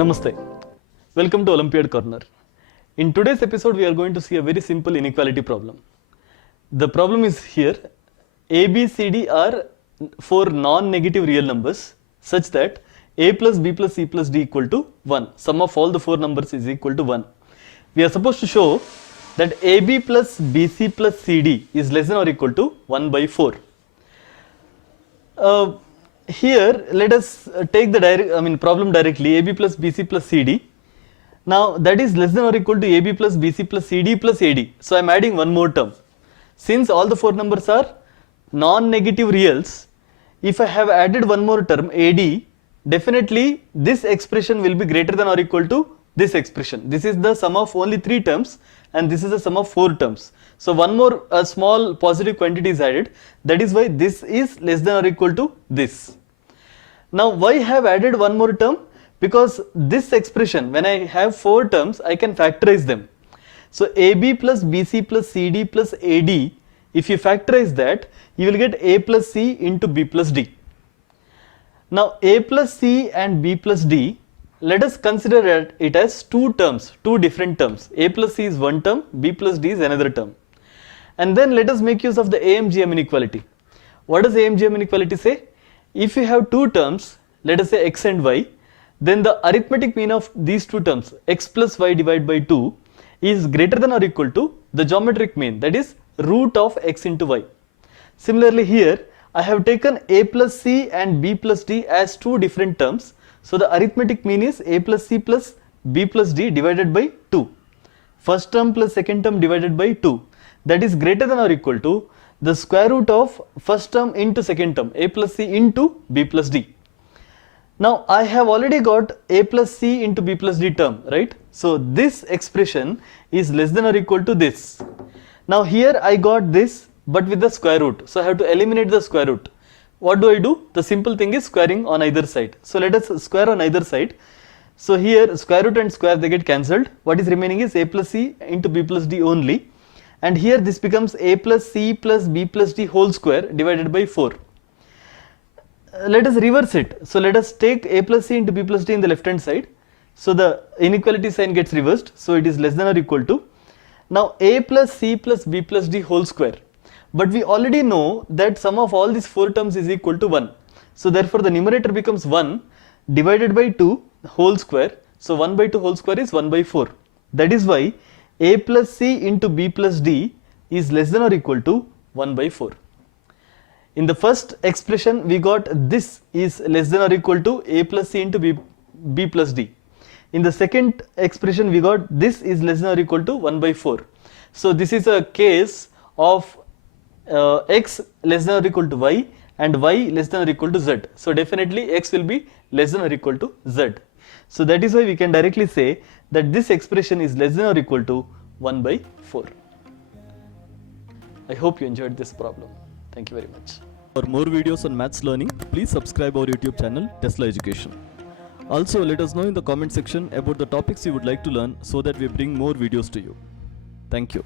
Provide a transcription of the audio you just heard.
Namaste. Welcome to Olympiad Corner. In today's episode, we are going to see a very simple inequality problem. The problem is here, A, B, C, D are four non-negative real numbers such that A plus B plus C plus D equal to 1. Sum of all the four numbers is equal to 1. We are supposed to show that AB plus BC plus CD is less than or equal to 1 by 4. Here let us take the problem directly, AB plus BC plus CD. Now that is less than or equal to AB plus BC plus CD plus AD. So I am adding one more term. Since all the four numbers are non-negative reals, if I have added one more term AD, definitely this expression will be greater than or equal to this expression. This is the sum of only 3 terms and this is the sum of 4 terms. So one more small positive quantity is added, that is why this is less than or equal to this. Now why I have added one more term? Because this expression, when I have 4 terms, I can factorize them. So AB plus BC plus CD plus AD, if you factorize that, you will get A plus C into B plus D. Now A plus C and B plus D, let us consider it as 2 terms, 2 different terms. A plus C is one term, B plus D is another term. And then let us make use of the AMGM inequality. What does AMGM inequality say? If you have 2 terms, let us say x and y, then the arithmetic mean of these 2 terms, x plus y divided by 2, is greater than or equal to the geometric mean, that is root of x into y. Similarly here, I have taken A plus C and B plus D as 2 different terms. So the arithmetic mean is A plus C plus B plus D divided by 2. First term plus second term divided by 2. That is greater than or equal to the square root of first term into second term, A plus C into B plus D. Now I have already got A plus C into B plus D term, right? So this expression is less than or equal to this. Now here I got this but with the square root. So I have to eliminate the square root. What do I do? The simple thing is squaring on either side. So let us square on either side. So here square root and square, they get cancelled. What is remaining is A plus C into B plus D only. And here this becomes A plus C plus B plus D whole square divided by 4. Let us reverse it. So let us take A plus C into B plus D in the left hand side. So the inequality sign gets reversed. So it is less than or equal to. Now A plus C plus B plus D whole square. But we already know that sum of all these 4 terms is equal to 1. So therefore the numerator becomes 1 divided by 2 whole square. So 1 by 2 whole square is 1 by 4. That is why A plus C into B plus D is less than or equal to 1 by 4. In the first expression we got this is less than or equal to A plus C into B plus D. In the second expression we got this is less than or equal to 1 by 4. So this is a case of x less than or equal to y and y less than or equal to z. So definitely x will be less than or equal to z. So that is why we can directly say that this expression is less than or equal to 1 by 4. I hope you enjoyed this problem. Thank you very much. For more videos on maths learning, please subscribe our YouTube channel Tesla Education. Also let us know in the comment section about the topics you would like to learn so that we bring more videos to you. Thank you.